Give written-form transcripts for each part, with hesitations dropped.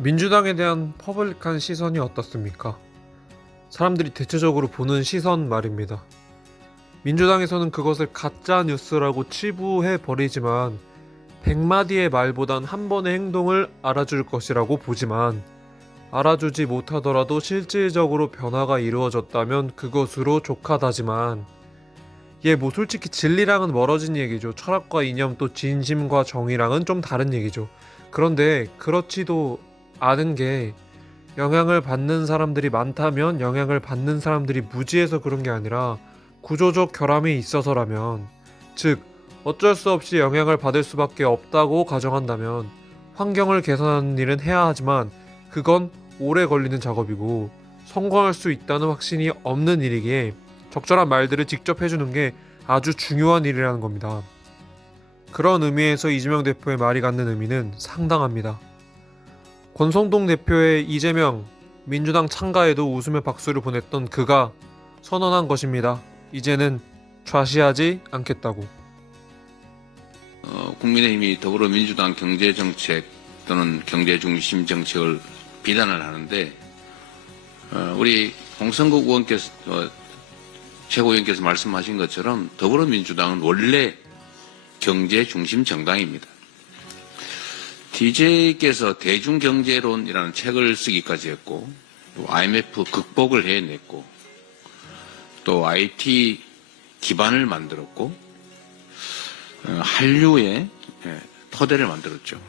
민주당에 대한 퍼블릭한 시선이 어떻습니까? 사람들이 대체적으로 보는 시선 말입니다. 민주당에서는 그것을 가짜 뉴스라고 치부해 버리지만 100마디의 말보단 한 번의 행동을 알아줄 것이라고 보지만, 알아주지 못하더라도 실질적으로 변화가 이루어졌다면 그것으로 족하다지만, 뭐 솔직히 진리랑은 멀어진 얘기죠. 철학과 이념 또 진심과 정의랑은 좀 다른 얘기죠. 그런데 그렇지도 않은 게, 영향을 받는 사람들이 많다면 영향을 받는 사람들이 무지해서 그런 게 아니라 구조적 결함이 있어서라면, 즉 어쩔 수 없이 영향을 받을 수밖에 없다고 가정한다면 환경을 개선하는 일은 해야 하지만 그건 오래 걸리는 작업이고 성공할 수 있다는 확신이 없는 일이기에 적절한 말들을 직접 해주는 게 아주 중요한 일이라는 겁니다. 그런 의미에서 이재명 대표의 말이 갖는 의미는 상당합니다. 권성동 대표의 이재명 민주당 참가에도 웃음의 박수를 보냈던 그가 선언한 것입니다. 이제는 좌시하지 않겠다고. 국민의힘이 더불어민주당 경제정책 또는 경제중심 정책을 비난을 하는데, 우리 홍성국 의원께서 최고위원께서 말씀하신 것처럼 더불어민주당은 원래 경제중심 정당입니다. DJ께서 대중경제론이라는 책을 쓰기까지 했고, 또 IMF 극복을 해냈고, 또 IT 기반을 만들었고, 한류의 토대를 만들었죠.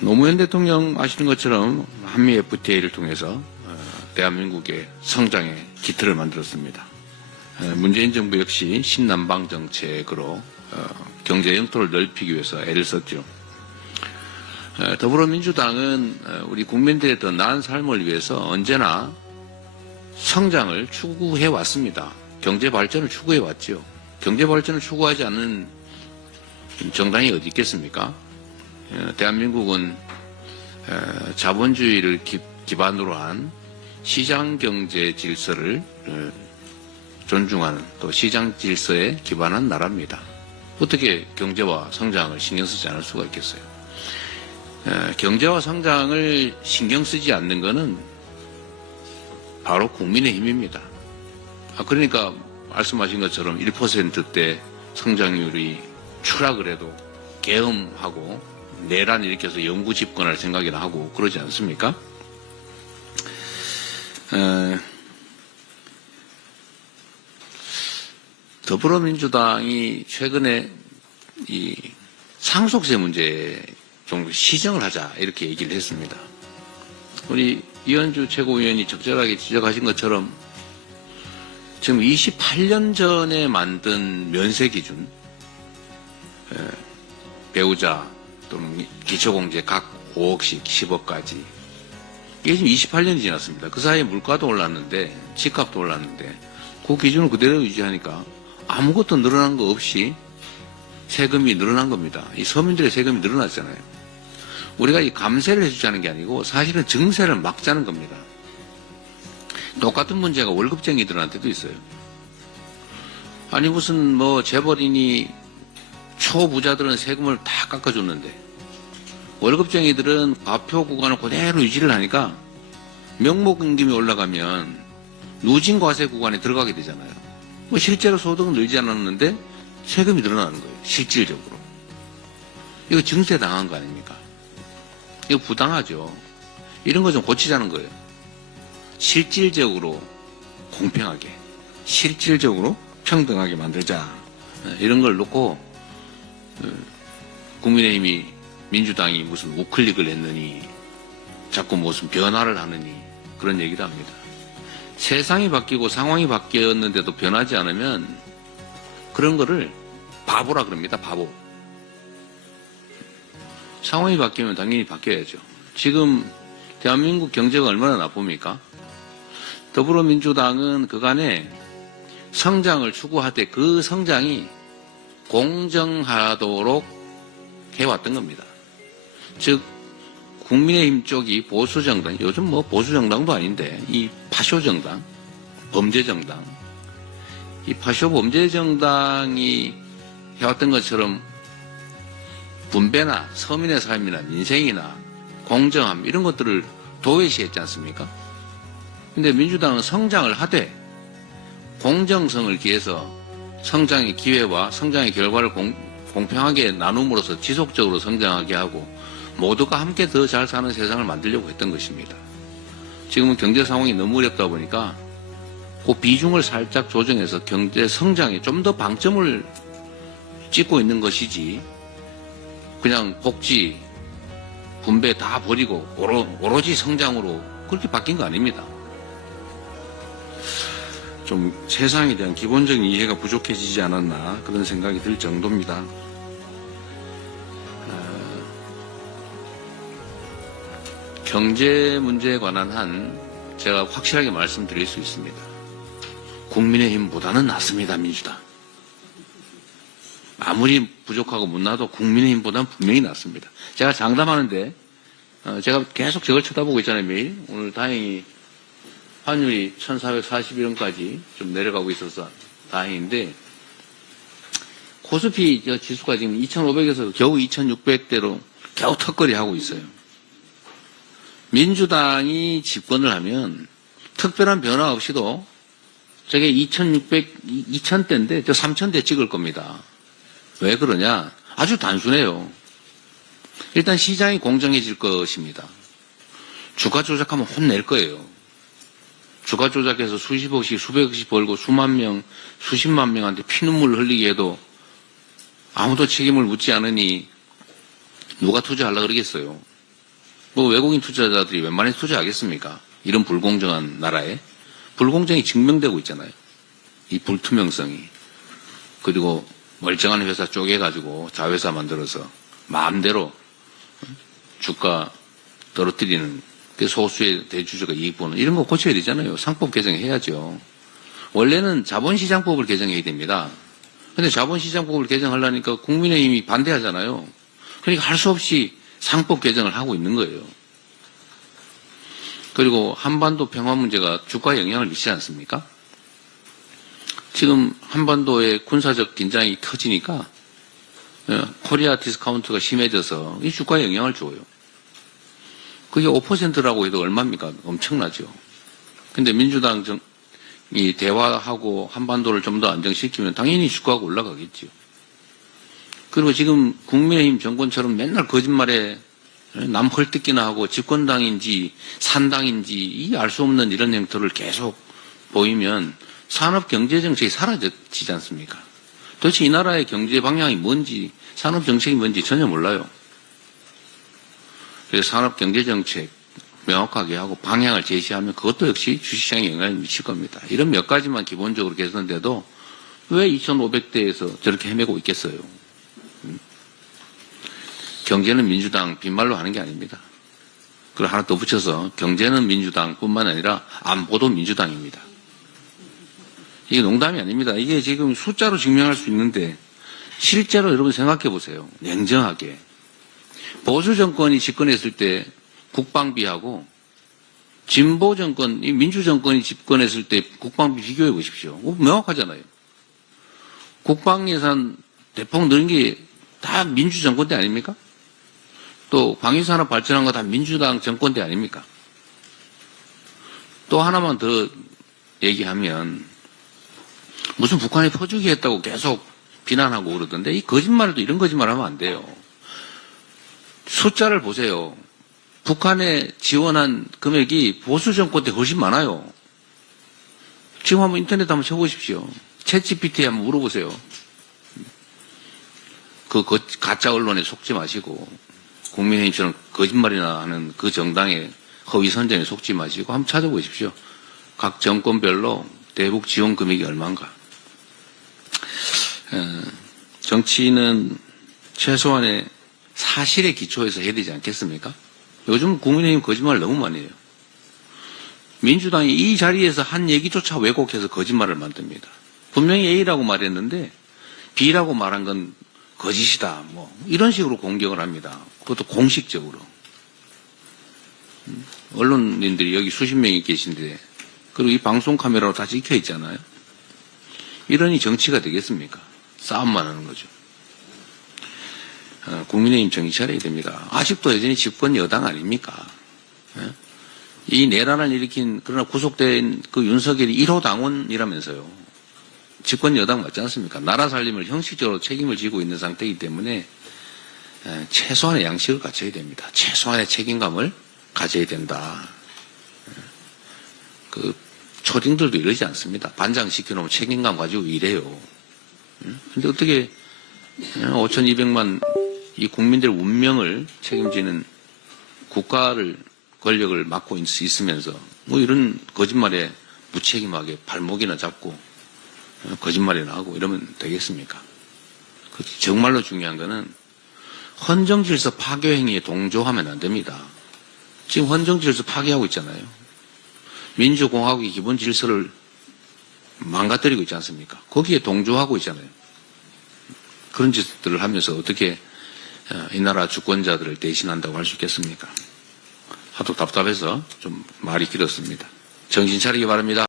노무현 대통령 아시는 것처럼 한미 FTA를 통해서 대한민국의 성장의 기틀을 만들었습니다. 문재인 정부 역시 신남방 정책으로 경제 영토를 넓히기 위해서 애를 썼죠. 더불어민주당은 우리 국민들의 더 나은 삶을 위해서 언제나 성장을 추구해 왔습니다. 경제 발전을 추구해 왔죠. 경제 발전을 추구하지 않는 정당이 어디 있겠습니까? 대한민국은 자본주의를 기반으로 한 시장 경제 질서를 존중하는, 또 시장 질서에 기반한 나라입니다. 어떻게 경제와 성장을 신경 쓰지 않을 수가 있겠어요? 경제와 성장을 신경 쓰지 않는 것은 바로 국민의힘입니다. 그러니까 말씀하신 것처럼 1%대 성장률이 추락을 해도 계엄하고 내란 일으켜서 영구 집권할 생각이나 하고 그러지 않습니까? 더불어민주당이 최근에 이 상속세 문제에 좀 시정을 하자 이렇게 얘기를 했습니다. 우리 이현주 최고위원이 적절하게 지적하신 것처럼 지금 28년 전에 만든 면세 기준, 배우자 또는 기초공제 각 5억씩 10억까지, 이게 지금 28년이 지났습니다. 그 사이에 물가도 올랐는데, 집값도 올랐는데, 그 기준을 그대로 유지하니까 아무것도 늘어난 거 없이 세금이 늘어난 겁니다. 이 서민들의 세금이 늘어났잖아요. 우리가 이 감세를 해주자는 게 아니고 사실은 증세를 막자는 겁니다. 똑같은 문제가 월급쟁이들한테도 있어요. 아니 무슨 재벌이니 초부자들은 세금을 다 깎아줬는데 월급쟁이들은 과표 구간을 그대로 유지를 하니까 명목임금이 올라가면 누진과세 구간에 들어가게 되잖아요. 실제로 소득은 늘지 않았는데 세금이 늘어나는 거예요. 실질적으로. 이거 증세 당한 거 아닙니까? 이거 부당하죠. 이런 거 좀 고치자는 거예요. 실질적으로 공평하게, 실질적으로 평등하게 만들자. 이런 걸 놓고 국민의힘이 민주당이 무슨 우클릭을 했느니 자꾸 무슨 변화를 하느니 그런 얘기를 합니다. 세상이 바뀌고 상황이 바뀌었는데도 변하지 않으면 그런 거를 바보라 그럽니다. 바보. 상황이 바뀌면 당연히 바뀌어야죠. 지금 대한민국 경제가 얼마나 나쁩니까? 더불어민주당은 그간에 성장을 추구하되 그 성장이 공정하도록 해왔던 겁니다. 즉 국민의힘 쪽이 보수정당, 요즘 보수정당도 아닌데 이 파쇼정당, 범죄정당, 이 파쇼 범죄정당이 해왔던 것처럼 분배나 서민의 삶이나 민생이나 공정함 이런 것들을 도외시했지 않습니까? 근데 민주당은 성장을 하되 공정성을 기해서 성장의 기회와 성장의 결과를 공평하게 나눔으로써 지속적으로 성장하게 하고 모두가 함께 더 잘 사는 세상을 만들려고 했던 것입니다. 지금은 경제 상황이 너무 어렵다 보니까 그 비중을 살짝 조정해서 경제 성장에 좀 더 방점을 찍고 있는 것이지 그냥 복지, 분배 다 버리고 오로지 성장으로 그렇게 바뀐 거 아닙니다. 좀 세상에 대한 기본적인 이해가 부족해지지 않았나 그런 생각이 들 정도입니다. 경제 문제에 관한 한 제가 확실하게 말씀드릴 수 있습니다. 국민의힘보다는 낫습니다. 민주당. 아무리 부족하고 못나도 국민의힘보다는 분명히 낫습니다. 제가 장담하는데 제가 계속 저걸 쳐다보고 있잖아요. 매일. 오늘 다행히 환율이 1441원까지 좀 내려가고 있어서 다행인데 코스피 지수가 지금 2500에서 겨우 2600대로 겨우 턱걸이 하고 있어요. 민주당이 집권을 하면 특별한 변화 없이도 저게 2000대인데 저 3000대 찍을 겁니다. 왜 그러냐? 아주 단순해요. 일단 시장이 공정해질 것입니다. 주가 조작하면 혼낼 거예요. 주가 조작해서 수십억씩 수백억씩 벌고 수만 명, 수십만 명한테 피눈물 흘리게 해도 아무도 책임을 묻지 않으니 누가 투자하려고 그러겠어요. 뭐 외국인 투자자들이 웬만해서 투자하겠습니까? 이런 불공정한 나라에. 불공정이 증명되고 있잖아요. 이 불투명성이. 그리고 멀쩡한 회사 쪼개가지고 자회사 만들어서 마음대로 주가 떨어뜨리는 그 소수의 대주주가 이익 보는 이런 거 고쳐야 되잖아요. 상법 개정해야죠. 원래는 자본시장법을 개정해야 됩니다. 근데 자본시장법을 개정하려니까 국민의힘이 반대하잖아요. 그러니까 할 수 없이 상법 개정을 하고 있는 거예요. 그리고 한반도 평화 문제가 주가에 영향을 미치지 않습니까? 지금 한반도에 군사적 긴장이 터지니까 코리아 디스카운트가 심해져서 이 주가에 영향을 줘요. 그게 5%라고 해도 얼마입니까? 엄청나죠. 근데 민주당이 대화하고 한반도를 좀 더 안정시키면 당연히 주가가 올라가겠죠. 그리고 지금 국민의힘 정권처럼 맨날 거짓말에 남 헐뜯기나 하고 집권당인지 산당인지 이 알 수 없는 이런 행태를 계속 보이면 산업 경제 정책이 사라지지 않습니까? 도대체 이 나라의 경제 방향이 뭔지 산업 정책이 뭔지 전혀 몰라요. 그래서 산업 경제 정책 명확하게 하고 방향을 제시하면 그것도 역시 주식시장에 영향을 미칠 겁니다. 이런 몇 가지만 기본적으로 개선돼도 왜 2500대에서 저렇게 헤매고 있겠어요? 경제는 민주당 빈말로 하는 게 아닙니다. 그리고 하나 더 붙여서 경제는 민주당뿐만 아니라 안보도 민주당입니다. 이게 농담이 아닙니다. 이게 지금 숫자로 증명할 수 있는데 실제로 여러분 생각해 보세요. 냉정하게. 보수 정권이 집권했을 때 국방비하고 진보 정권, 민주 정권이 집권했을 때 국방비 비교해 보십시오. 명확하잖아요. 국방 예산 대폭 늘은 게 다 민주 정권 때 아닙니까? 또 방위산업 발전한 거 다 민주당 정권 때 아닙니까? 또 하나만 더 얘기하면 무슨 북한이 퍼주기 했다고 계속 비난하고 그러던데 이 거짓말도 이런 거짓말 하면 안 돼요. 숫자를 보세요. 북한에 지원한 금액이 보수 정권 때 훨씬 많아요. 지금 한번 인터넷 한번 쳐보십시오. 챗GPT에 한번 물어보세요. 그 가짜 언론에 속지 마시고 국민의힘처럼 거짓말이나 하는 그 정당의 허위 선전에 속지 마시고 한번 찾아보십시오. 각 정권별로 대북 지원 금액이 얼마인가. 정치는 최소한의 사실에 기초해서 해야 되지 않겠습니까? 요즘 국민의힘 거짓말 너무 많이 해요. 민주당이 이 자리에서 한 얘기조차 왜곡해서 거짓말을 만듭니다. 분명히 A라고 말했는데 B라고 말한 건 거짓이다. 뭐 이런 식으로 공격을 합니다. 그것도 공식적으로. 언론인들이 여기 수십 명이 계신데 그리고 이 방송 카메라로 다 찍혀 있잖아요. 이러니 정치가 되겠습니까? 싸움만 하는 거죠. 국민의힘 정신 차려야 됩니다. 아직도 여전히 집권 여당 아닙니까? 예? 이 내란을 일으킨 그러나 구속된 그 윤석열이 1호 당원이라면서요. 집권 여당 맞지 않습니까? 나라 살림을 형식적으로 책임을 지고 있는 상태이기 때문에 최소한의 양식을 갖춰야 됩니다. 최소한의 책임감을 가져야 된다. 그 초딩들도 이러지 않습니다. 반장 시켜놓으면 책임감 가지고 이래요. 근데 어떻게 5,200만 이 국민들 운명을 책임지는 국가를 권력을 맡고 있으면서 뭐 이런 거짓말에 무책임하게 발목이나 잡고 거짓말이나 하고 이러면 되겠습니까? 정말로 중요한 거는 헌정질서 파괴 행위에 동조하면 안 됩니다. 지금 헌정질서 파괴하고 있잖아요. 민주공화국의 기본 질서를 망가뜨리고 있지 않습니까? 거기에 동조하고 있잖아요. 그런 짓들을 하면서 어떻게 이 나라 주권자들을 대신한다고 할 수 있겠습니까? 하도 답답해서 좀 말이 길었습니다. 정신 차리기 바랍니다.